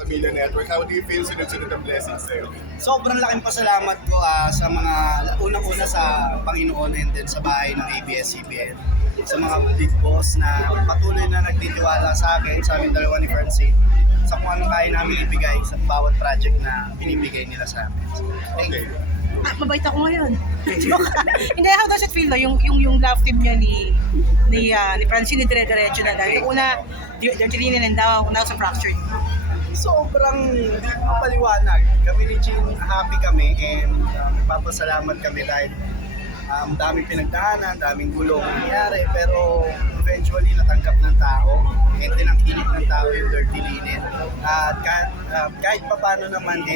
Pamilya Network. How do you feel sunod-sunod ang blessings sa'yo? Sobrang laking pasalamat ko sa mga unang-una sa Panginoon and then sa bahay ng ABS-CBN. Sa mga big boss na patuloy na nagtitiwala sa akin, sa aming dalawa ni Francine, sa kung anong kaya namin ibigay sa bawat project na binibigay nila sa amin. So, thank you. Mabait ako ngayon. Hindi, how does it feel no? Yung love team niya ni Francine, dire-diretso na dahil. Yung una, Angelina and now sa Fractured. Sobrang hindi ko mapaliwanag. Kami ni Jean, happy kami and nagpapasalamat kami dahil daming pinagdaanan, daming gulong nangyari, pero eventually natanggap ng tao and tinangkilik ng tao yung dirty linen. At kahit pa paano naman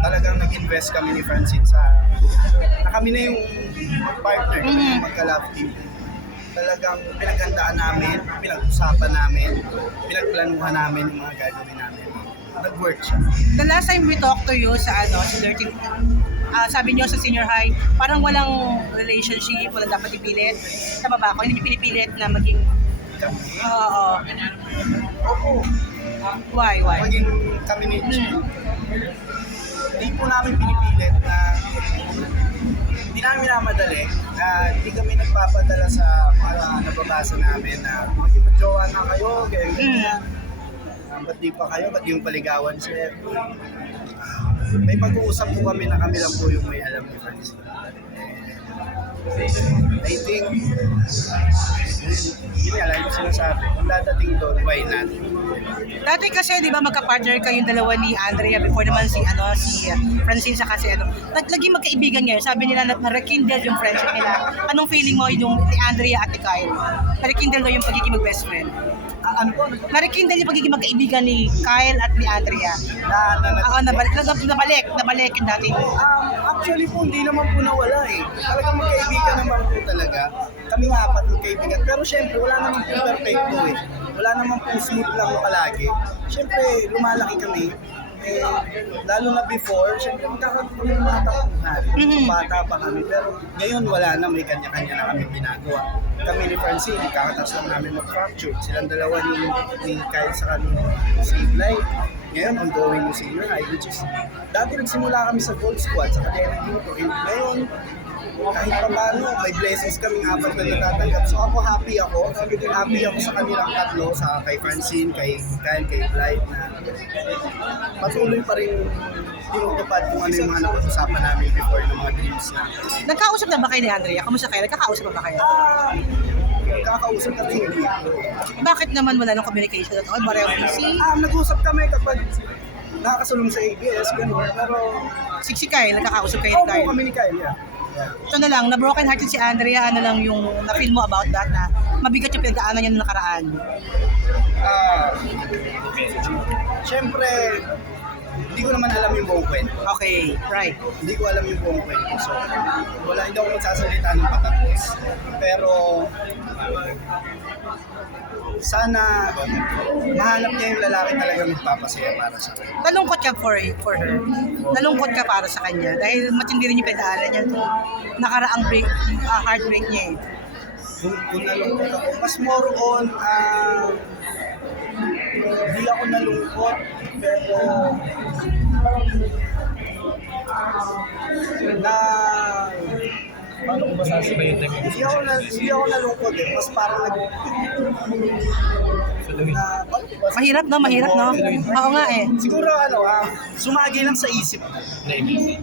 talagang nag-invest kami ni Francine na kami na yung partner, yung magka-love team. Talagang pinaghandaan namin, pinag-usapan namin, pinagplanuhan namin yung mga gagawin namin. Nag-work siya. The last time we talked to you sa Dirty, sabi niyo sa senior high, parang walang relationship, walang dapat ipilit. Tama ba ako? Hindi niyo pinipilit na maging... Oo. Opo. Why? Maging kami ni Jean. Hindi po namin pinipilit na hindi namin namadali na hindi kami nagpapadala sa mga nababasa namin na maging magjowa na kayo, ganyan. Ba't di pa kayo? Ba't di yung paligawan sir? May pag-uusap po kami na kami lang po yung may alam ni Francine. I think, hindi alam ko sinasabi. Kung dadating doon, why not? Dati kasi, di ba, magka-partner kayong dalawa ni Andrea before naman si Francine sa kasi naging magkaibigan ngayon. Sabi nila na-rekindle yung friendship nila. Anong feeling mo yung ni Andrea at ni Kyle? Na-rekindle daw yung pagiging mag-best friend. Ano po? Na-rekindle yung pagiging magkaibigan ni Kyle at ni Andrea. Nabalik yung dating. Actually po, hindi naman po nawala eh. Talagang magkaibigan naman po talaga. Kami nga apat magkaibigan. Pero syempre, wala naman po perfecto eh. Wala naman po smooth lang palagi. Syempre, lumalaki kami. Lalo na before, syempre magkakaroon ng mga takuhan. Bata pa kami. Pero ngayon wala na, may kanya-kanya na kami ginagawa. Kami ni Francine, kakatas lang namin mag-fracture. Silang dalawa ni Kyle sa kanila. Save life. Ngayon, ongoing yung senior high, which is, dati nagsimula kami sa Gold Squad, sa Kadena Ginto. Ngayon, kahit pa paano, may blessings kaming apat na natatanggap. So ako happy ako sa kanilang tatlo, sa kay Francine, kay Kyle, kay Blythe, na patuloy pa rin tinutupad kung ano yung mga napag-usapan namin before ng mga dreams na. Nagkausap na ba kayo ni Andrea? Kamusta kayo? Nagkakausap na ba kayo? Kakausap kami hindi. Bakit naman wala ng communication at all? Pareho busy? Nag-usap kami kapag nakakasulong sa ABS, gano'n. Pero, Si Kyle, nagkakausap kayo ni Kyle? kami ni Kyle, yeah. Ito na lang, na-broken hearted si Andrea, ano lang yung na-feel mo about that na mabigat yung pinagdaanan niya noong nakaraan? Siyempre, hindi ko naman alam yung buong kwento. Okay, right. Hindi ko alam yung buong kwento. So, hindi ako magsasalita ng patapos. Pero, sana mahanap niya yung lalaki talaga magpapasaya para sa akin. Nalungkot ka for her? Nalungkot ka para sa kanya? Dahil matindi rin yung pinagdaanan niya itong nakaraang heartbreak niya eh. Kung nalungkot ako, mas more on, hindi ako nalungkot, pero paano ko ba sasabihin? Hindi ako nalungkot eh, mas parang Mahirap no? Oo nga eh. siguro sumagi lang sa isip ko.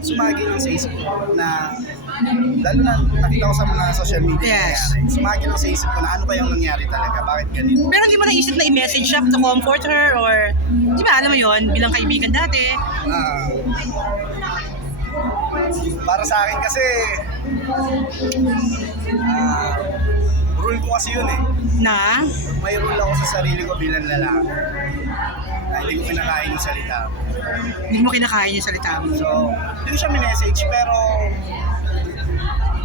Sumagi lang sa isip ko na lalo na nakita ko sa mga social media. Yes. Sumagi lang sa isip ko na ano ba yung nangyari talaga, bakit ganito. Pero hindi mo naisip na i-message siya to comfort her or, di ba, alam mo yun, bilang kaibigan dati. Para sa akin kasi rule ko kasi yun eh. Na? May rule ako sa sarili ko bilang lalaki na hindi ko kinakain yung salita ko. Hindi mo kinakain yung salita mo. So, hindi ko siya minessage pero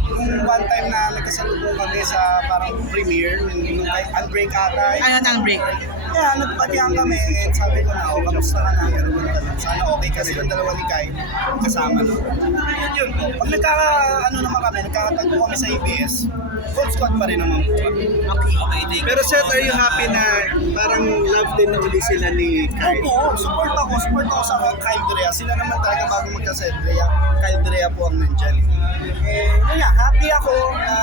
Nung one time na nagkasalubong kami sa parang premiere, nung kay Unbreak ata. Ano ang break? Kaya nagpatihan kami, and sabi ko na, kamusta ka na? Ganun. Sana okay kasi yung dalawa ni Kai, kasama no. Yun po. Pag nagkakatagpo kami sa ABS, full squad pa rin naman po. Okay. Pero Seth, are you happy na parang love din na uli sila ni Kyle? Opo, support ako sa Kyle Drea. Sila naman talaga bago magka-set Drea. Kyle Drea po ang nandyan. Yun nga, happy ako na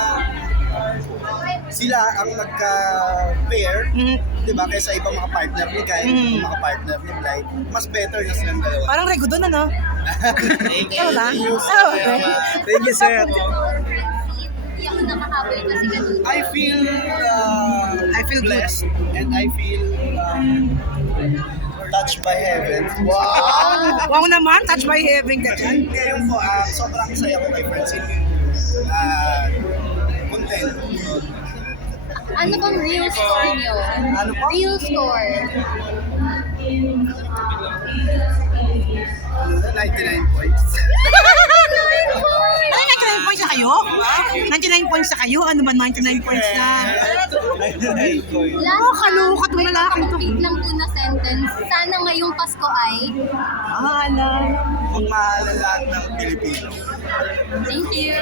sila ang nagka-pair, di ba? Kaysa ibang mga partner ni Kyle, ibang mga partner ni Blight. Mas better na silang dalawa. Parang rego doon, ano? Tama ba? Okay. Thank you, Seth. Hindi ako nakahabol kasi ganun. I feel blessed and I feel touched by heaven. Wow! Wow naman, touch by heaven ka dyan. Ngayon po, sobrang saya ko kay Francine. Content. Ano bang real score niyo? Ano po? Real score. 99 points. Ay, 99 points na kayo? 99 points na kayo? Ano ba 99 points na? 99 points. Last kaloka tong lalaking to. complete lang po na sentence. Sana ngayong Pasko ay... Ala. Kung mahal ang lahat ng Pilipino. Thank you.